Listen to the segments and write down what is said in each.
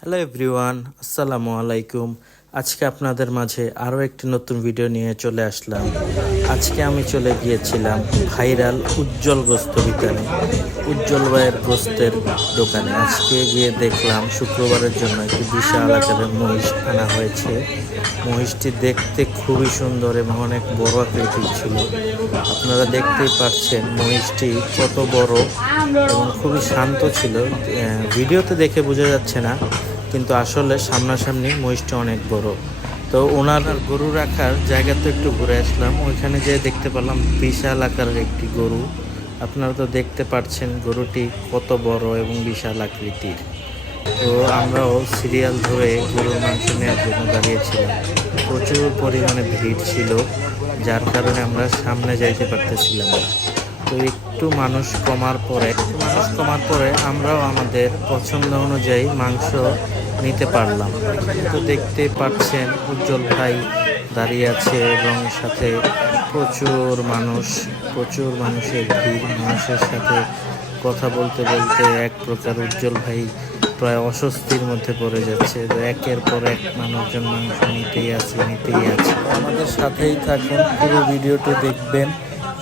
Hello everyone আসসালামু আলাইকুম আজকে আপনাদের মাঝে আরও একটি নতুন ভিডিও নিয়ে চলে আসলাম। আজকে আমি চলে গিয়েছিলাম ভাইরাল উজ্জ্বল গোস্ত বিতানে, উজ্জ্বল ভাইয়ের গোস্তের দোকানে। আজকে গিয়ে দেখলাম শুক্রবারের জন্য একটি বিশাল আকারের মহিষ আনা হয়েছে। মহিষটি দেখতে খুবই সুন্দর এবং অনেক বড় আকৃতির ছিল। আপনারা দেখতেই পাচ্ছেন মহিষটি কত বড় এবং খুবই শান্ত ছিল। ভিডিওতে দেখে বোঝা যাচ্ছে না কিন্তু আসলে সামনাসামনি মহিষটা অনেক বড়। তো ওনার গরু রাখার জায়গা তো একটু ঘুরে আসলাম। ওইখানে যেয়ে দেখতে পেলাম বিশাল আকারের একটি গরু। আপনারা তো দেখতে পাচ্ছেন গরুটি কত বড় এবং বিশাল আকৃতির। তো আমরাও সিরিয়াল ধরে গরুর মাংস নেওয়ার জন্য দাঁড়িয়েছিলাম। প্রচুর পরিমাণে ভিড় ছিল, যার কারণে আমরা সামনে যাইতে পারতেছিলাম না। তো একটু মানুষ কমার পরে মানুষ কমার পরে আমরাও আমাদের পছন্দ অনুযায়ী মাংস নিতে পারলাম। তো দেখতে পাচ্ছেন উজ্জ্বল ভাই দাঁড়িয়ে আছে এবং সাথে প্রচুর মানুষ, প্রচুর মানুষের ভিড়, মানুষের সাথে কথা বলতে বলতে এক প্রকার উজ্জ্বল ভাই প্রায় অস্বস্তির মধ্যে পড়ে যাচ্ছে। তো একের পর এক মানুষজন মাংস নিতেই আছে নিতেই আছে। আমাদের সাথেই থাকুন, পুরো ভিডিওটি দেখবেন।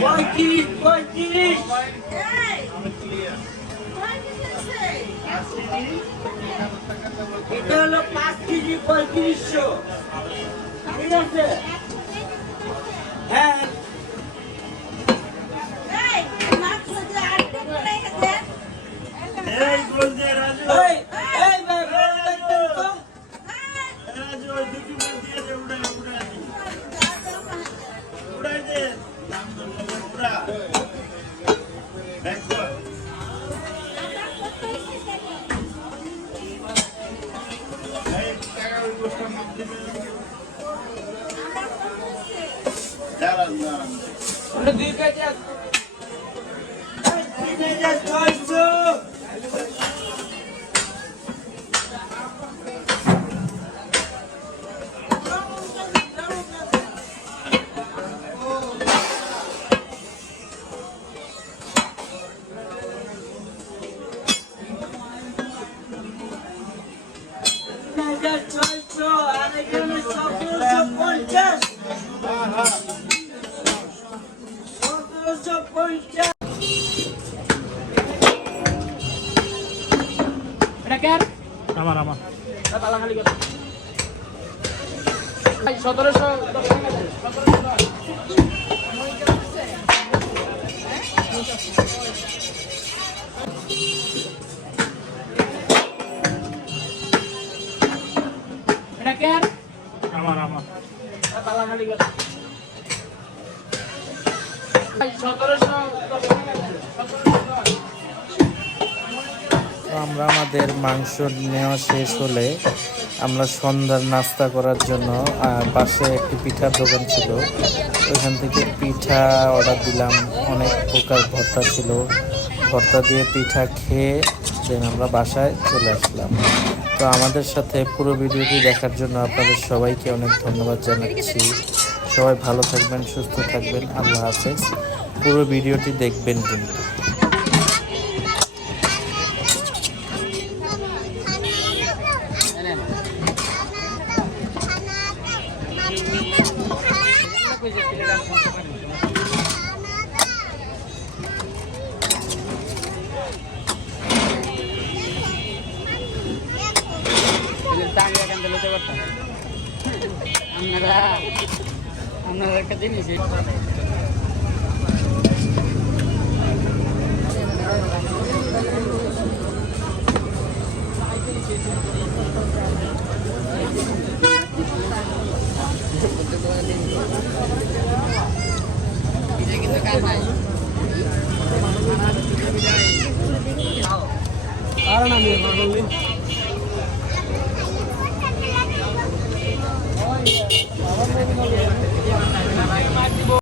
পঁয়ত্রিশ পঁয়ত্রিশ। এটা হলো পাঁচ কেজি পঁয়ত্রিশশো। ঠিক আছে? হ্যাঁ টাকা কেজি দাঁড়ান দাঁড়ান দুই কেজি তিন আমার আমার সতেরোশো এটা কে আমার আমার সতেরোশো তো আমরা আমাদের মাংস নেওয়া শেষ হলে আমরা সন্ধ্যার নাস্তা করার জন্য পাশে একটি পিঠার দোকান ছিল। ওইখান থেকে পিঠা অর্ডার দিলাম। অনেক প্রকার ভর্তা ছিল। ভর্তা দিয়ে পিঠা খেয়ে দেন আমরা বাসায় চলে আসলাম। তো আমাদের সাথে পুরো ভিডিওটি দেখার জন্য আপনাদের সবাইকে অনেক ধন্যবাদ জানাচ্ছি। সবাই ভালো থাকবেন সুস্থ থাকবেন। আল্লাহ হাফেজ। পুরো ভিডিওটি দেখবেন কিন্তু। Anak ke sini sih. Oh, yeah.